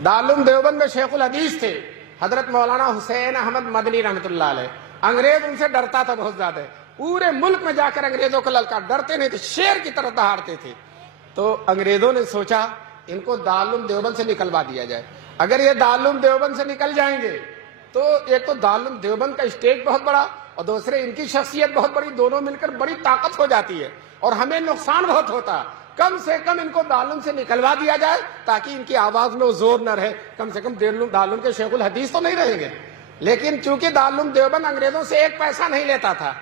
दारुल देवबंद में शेख उल हदीस थे हजरत मौलाना हुसैन अहमद मदनी रहमतुल्लाह अलैह। अंग्रेज उनसे डरता था बहुत ज्यादा, पूरे मुल्क में जाकर अंग्रेजों को ललकार, डरते नहीं थे, शेर की तरह दहाड़ते थे। तो अंग्रेजों ने सोचा इनको दारुल देवबंद से निकलवा दिया जाए। अगर ये दारुल देवबंद से निकल जाएंगे तो एक तो दारुल देवबंद का स्टेज बहुत बड़ा और दूसरे इनकी शख्सियत बहुत बड़ी, दोनों मिलकर बड़ी ताकत हो जाती है और हमें नुकसान बहुत होता। कम से कम इनको दारुल से निकलवा दिया जाए ताकि इनकी आवाज में जोर न रहे, कम से कम दारुल के शेख उल हदीस तो नहीं रहेंगे। लेकिन चूंकि दारुल देवबंद अंग्रेजों से एक पैसा नहीं लेता था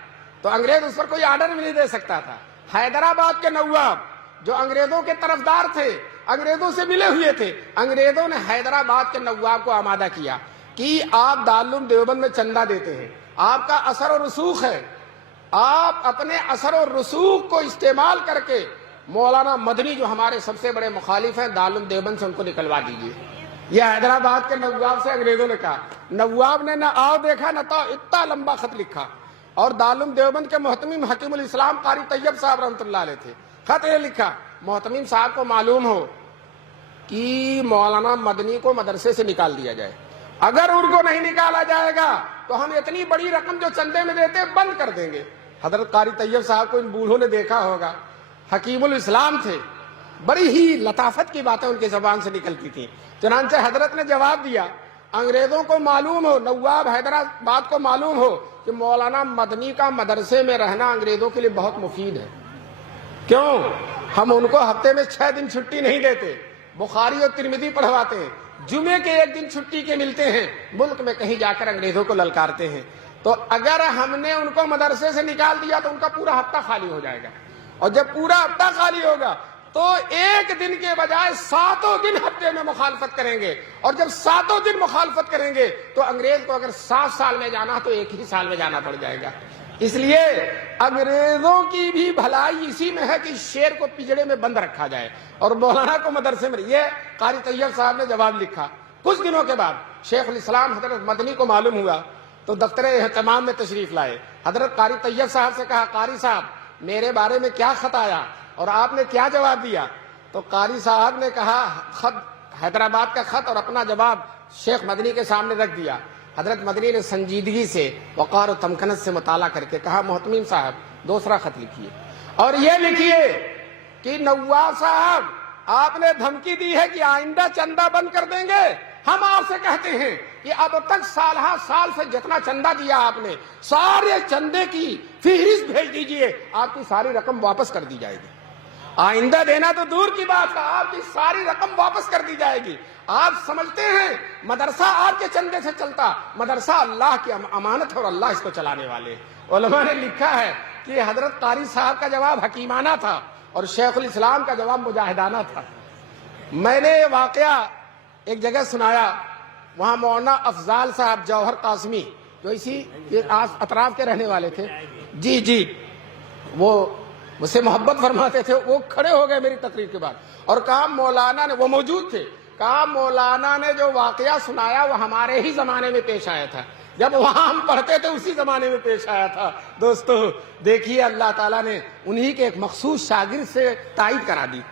तो अंग्रेज उस पर कोई आर्डर भी नहीं दे सकता था। हैदराबाद के नवाब जो अंग्रेजों के तरफदार थे, अंग्रेजों से मिले हुए थे, अंग्रेजों ने हैदराबाद के नवाब को आमादा किया कि आप दारुल देवबंद में चंदा देते हैं, आपका असर और रसूख है, आप अपने असर और रसूख को इस्तेमाल करके मौलाना मदनी जो हमारे सबसे बड़े मुखालिफ हैं दारुल देवबंद से उनको निकलवा दीजिए। यह हैदराबाद के नवाब से अंग्रेजों ने कहा। नवाब ने ना आओ देखा न तो इतना लंबा खत लिखा और दारुल देवबंद के मोहतमीम हकीमुल इस्लाम कारी तैयब साहब रहमतुल्लाह अलैह थे। खत ये लिखा, मोहतमीम साहब को मालूम हो कि मौलाना मदनी को मदरसे से निकाल दिया जाए, अगर उनको नहीं निकाला जाएगा तो हम इतनी बड़ी रकम जो चंदे में देते बंद कर देंगे। हजरत कारी तैयब साहब को इन बूढ़ों ने देखा होगा, हकीमुल इस्लाम थे, बड़ी ही लताफत की बातें उनकी जबान से निकलती थी। चुनांचे हजरत ने जवाब दिया, अंग्रेजों को मालूम हो, नवाब हैदराबाद को मालूम हो कि मौलाना मदनी का मदरसे में रहना अंग्रेजों के लिए बहुत मुफीद है। क्यों? हम उनको हफ्ते में 6 दिन छुट्टी नहीं देते, बुखारी और तिरमिजी पढ़वाते हैं, जुमे के 1 दिन छुट्टी के मिलते हैं, मुल्क में कहीं जाकर अंग्रेजों को ललकारते हैं। तो अगर हमने उनको मदरसे से निकाल दिया तो उनका पूरा हफ्ता खाली हो जाएगा, और जब पूरा हफ्ता खाली होगा तो 1 दिन के बजाय 7 दिन हफ्ते में मुखालफत करेंगे, और जब 7 दिन मुखालफत करेंगे तो अंग्रेज को अगर 7 साल में जाना तो 1 ही साल में जाना पड़ जाएगा। इसलिए अंग्रेजों की भी भलाई इसी में है कि शेर को पिंजड़े में बंद रखा जाए और मौलाना को मदरसे में। ये कारी तैयब साहब ने जवाब लिखा। कुछ दिनों के बाद शेख उल इस्लाम हजरत मदनी को मालूम हुआ तो दफ्तर एहतमाम में तशरीफ लाए। हजरत कारी तैयब साहब से कहा, कारी साहब मेरे बारे में क्या खत आया और आपने क्या जवाब दिया? तो कारी साहब ने कहा, खत हैदराबाद का खत और अपना जवाब शेख मदनी के सामने रख दिया। हजरत मदनी ने संजीदगी से वक़ार और तमकनत से मुताला करके कहा, मोहतमीम साहब दूसरा खत लिखिए और ये लिखिए कि नवाब साहब आपने धमकी दी है कि आइंदा चंदा बंद कर देंगे। हम आपसे कहते हैं कि अब तक साल से जितना चंदा दिया आपने, सारे चंदे की फहरिस्त भेज दीजिए, आपकी सारी रकम वापस कर दी जाएगी। आइंदा देना तो दूर की बात है, आपकी सारी रकम वापस कर दी जाएगी। आप समझते हैं मदरसा आपके चंदे से चलता, मदरसा अल्लाह की अमानत है और अल्लाह इसको चलाने वाले। उलमा ने लिखा है कि हजरत कारी साहब का जवाब हकीमाना था और शेखुल इस्लाम का जवाब मुजाहिदाना था। मैंने ये वाकया एक जगह सुनाया, वहां मौलाना अफजाल साहब जौहर कासमी जो इसी अतराफ के रहने वाले थे, जी वो मुझसे मोहब्बत फरमाते थे, वो खड़े हो गए मेरी तकरीर के बाद और कहा मौलाना ने, वो मौजूद थे, कहा मौलाना ने जो वाकया सुनाया वो हमारे ही जमाने में पेश आया था, जब वहां हम पढ़ते थे उसी जमाने में पेश आया था। दोस्तों देखिए अल्लाह ताला ने उन्हीं के एक मखसूस शागिर्द से तायद करा दी।